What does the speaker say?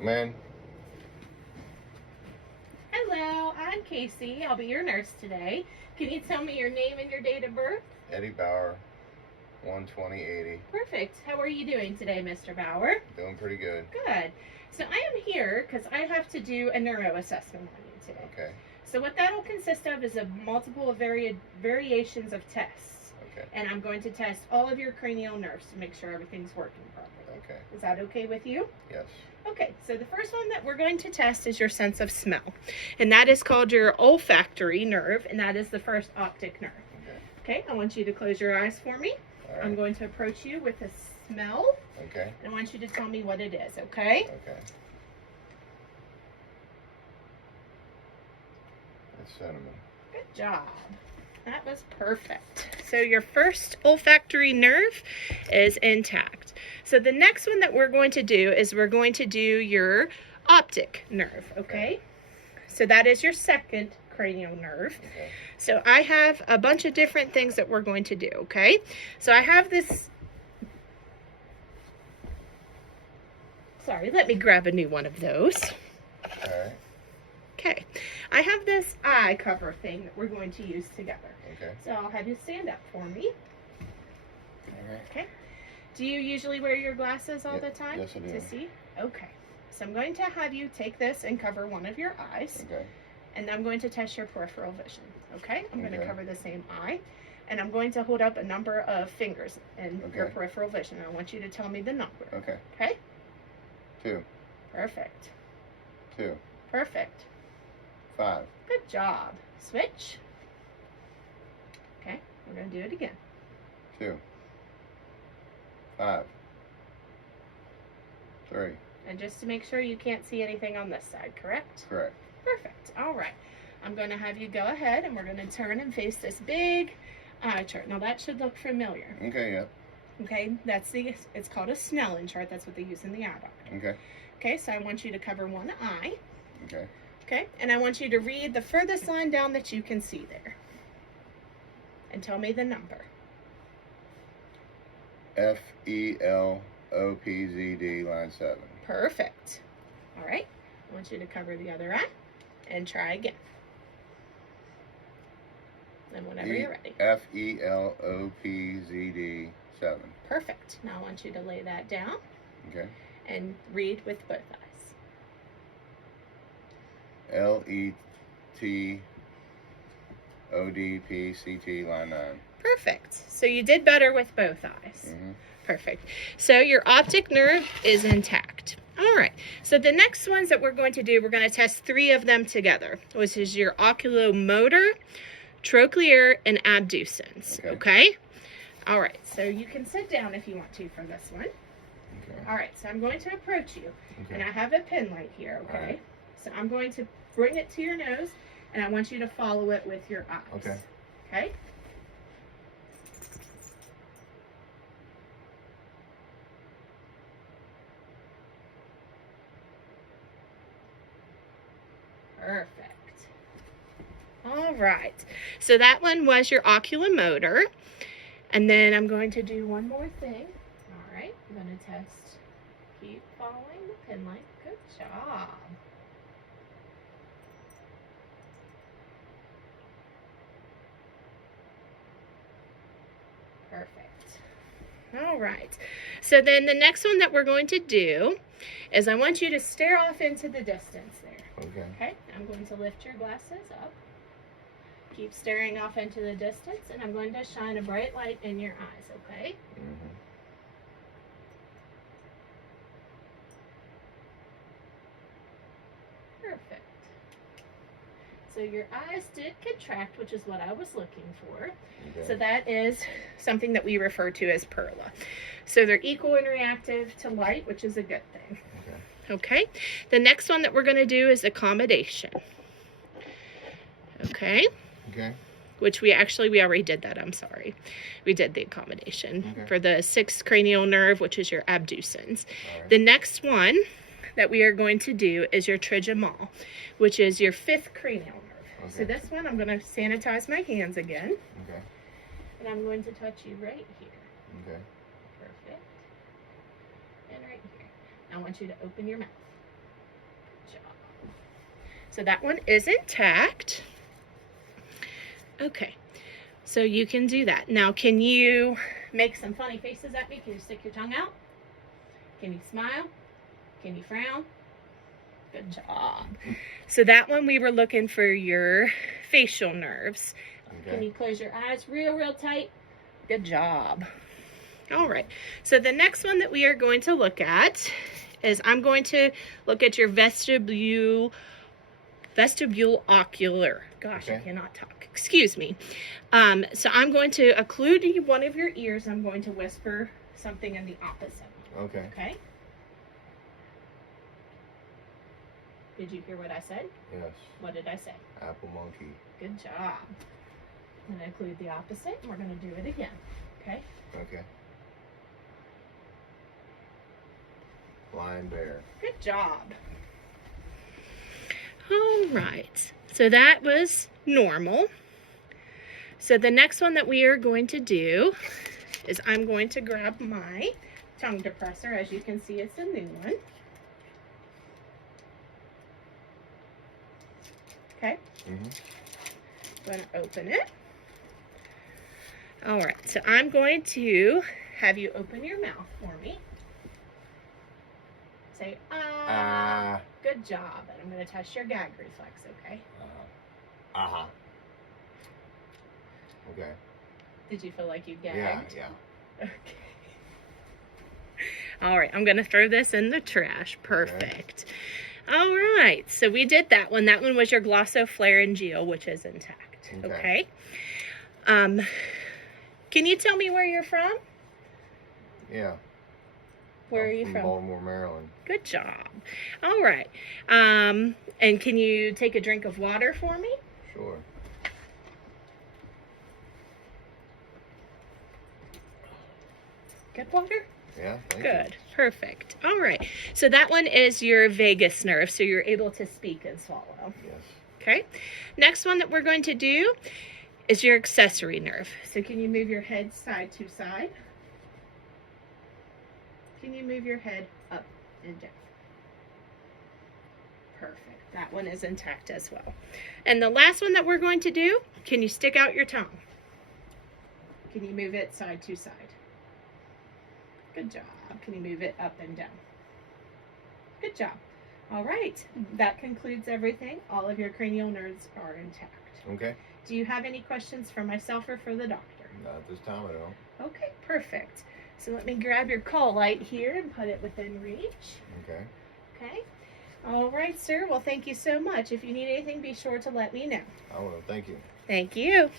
Come in. Hello, I'm Casey. I'll be your nurse today. Can you tell me your name and your date of birth? Eddie Bauer, 12080. Perfect. How are you doing today, Mr. Bauer? Doing pretty good. Good. So I am here because I have to do a neuro assessment on you today. Okay. So what that will consist of is a multiple variations of tests. Okay. And I'm going to test all of your cranial nerves to make sure everything's working properly. Okay. Is that okay with you? Yes. Okay, so the first one that we're going to test is your sense of smell. And that is called your olfactory nerve, and that is the first optic nerve. Okay, I want you to close your eyes for me. All right. I'm going to approach you with a smell. Okay. And I want you to tell me what it is, okay? Okay. It's cinnamon. Good job. That was perfect. So your first olfactory nerve is intact. So the next one that we're going to do is we're going to do your optic nerve, okay? So that is your second cranial nerve. Okay. So I have a bunch of different things that we're going to do, okay? So I have this, sorry, let me grab a new one of those. All right. Okay, I have this eye cover thing that we're going to use together. Okay. So I'll have you stand up for me. All right. Okay. Do you usually wear your glasses all the time? Yes, I do. To see? Okay. So I'm going to have you take this and cover one of your eyes. Okay. And I'm going to test your peripheral vision. Okay? I'm going to Okay. cover the same eye. And I'm going to hold up a number of fingers in your Okay. peripheral vision. I want you to tell me the number. Okay. Okay? 2. Perfect. 2. Perfect. 5. Good job. Switch. Okay, we're going to do it again. 2. 5. 3. And just to make sure you can't see anything on this side, correct? Correct. Perfect. All right. I'm going to have you go ahead and we're going to turn and face this big eye chart. Now that should look familiar. Okay, yeah. Okay, it's called a Snellen chart. That's what they use in the eye doctor. Okay. Okay, so I want you to cover one eye. Okay. Okay, and I want you to read the furthest line down that you can see there. And tell me the number. FELOPZD, line 7. Perfect. All right, I want you to cover the other eye and try again. And whenever you're ready. FELOPZD, 7. Perfect. Now I want you to lay that down Okay. and read with both eyes. LETODPCT, line 9. Perfect. So you did better with both eyes. Mm-hmm. Perfect. So your optic nerve is intact. All right. So the next ones that we're going to do, we're going to test 3 of them together, which is your oculomotor, trochlear, and abducens. Okay? All right. So you can sit down if you want to for this one. Okay. All right. So I'm going to approach you, Okay. and I have a pin light here. Okay. All right. So I'm going to bring it to your nose, and I want you to follow it with your eyes. Okay. Okay? Perfect. All right. So that one was your oculomotor. And then I'm going to do one more thing. All right. I'm going to test. Keep following the pin light. Good job. Perfect. All right. So then the next one that we're going to do is I want you to stare off into the distance there. Okay. Okay, I'm going to lift your glasses up. Keep staring off into the distance, and I'm going to shine a bright light in your eyes, okay? Mm-hmm. Perfect. So your eyes did contract, which is what I was looking for. Okay. So that is something that we refer to as perla. So they're equal and reactive to light, which is a good thing. Okay. Okay, the next one that we're going to do is accommodation. Okay, Okay. which we already did that. I'm sorry. We did the accommodation Okay. for the 6th cranial nerve, which is your abducens. All right. The next one that we are going to do is your trigeminal, which is your 5th cranial nerve. Okay. So this one, I'm going to sanitize my hands again, Okay. and I'm going to touch you right here. Okay. Perfect. And right here. I want you to open your mouth. So that one is intact. Okay, so you can do that. Now, can you make some funny faces at me? Can you stick your tongue out? Can you smile? Can you frown? Good job. So that one we were looking for your facial nerves. Okay. Can you close your eyes real tight? Good job. All right. So the next one that we are going to look at is I'm going to look at your vestibule ocular. Gosh, Okay. I cannot talk. Excuse me. So I'm going to occlude one of your ears. I'm going to whisper something in the opposite. Okay. Okay? Did you hear what I said? Yes. What did I say? Apple monkey. Good job. I'm going to occlude the opposite, and we're going to do it again. Okay? Okay. Lion bear. Good job. All right. So that was normal. So the next one that we are going to do is I'm going to grab my tongue depressor. As you can see, it's a new one. Okay. I'm going to open it. All right. So I'm going to have you open your mouth for me. Say, ah. Good job. And I'm going to test your gag reflex, okay? Uh-huh. Okay. Did you feel like you gagged? Yeah. Okay. All right, I'm going to throw this in the trash. Perfect. Okay. All right, so we did that one. That one was your glossopharyngeal, which is intact. Okay. Can you tell me where you're from? Yeah. Where are you from? Baltimore, Maryland. Good job. All right. And can you take a drink of water for me? Sure. Good water? Yeah, thank Good. you. Perfect. All right. So that one is your vagus nerve, so you're able to speak and swallow. Yes. Okay. Next one that we're going to do is your accessory nerve. So can you move your head side to side? Can you move your head up and down? Perfect. That one is intact as well. And the last one that we're going to do, can you stick out your tongue? Can you move it side to side? Good job. Can you move it up and down? Good job. All right. That concludes everything. All of your cranial nerves are intact. Okay. Do you have any questions for myself or for the doctor? Not at this time, I don't. Okay, perfect. So let me grab your call light here and put it within reach. Okay. Okay. All right, sir. Well, thank you so much. If you need anything, be sure to let me know. I will. Thank you. Thank you.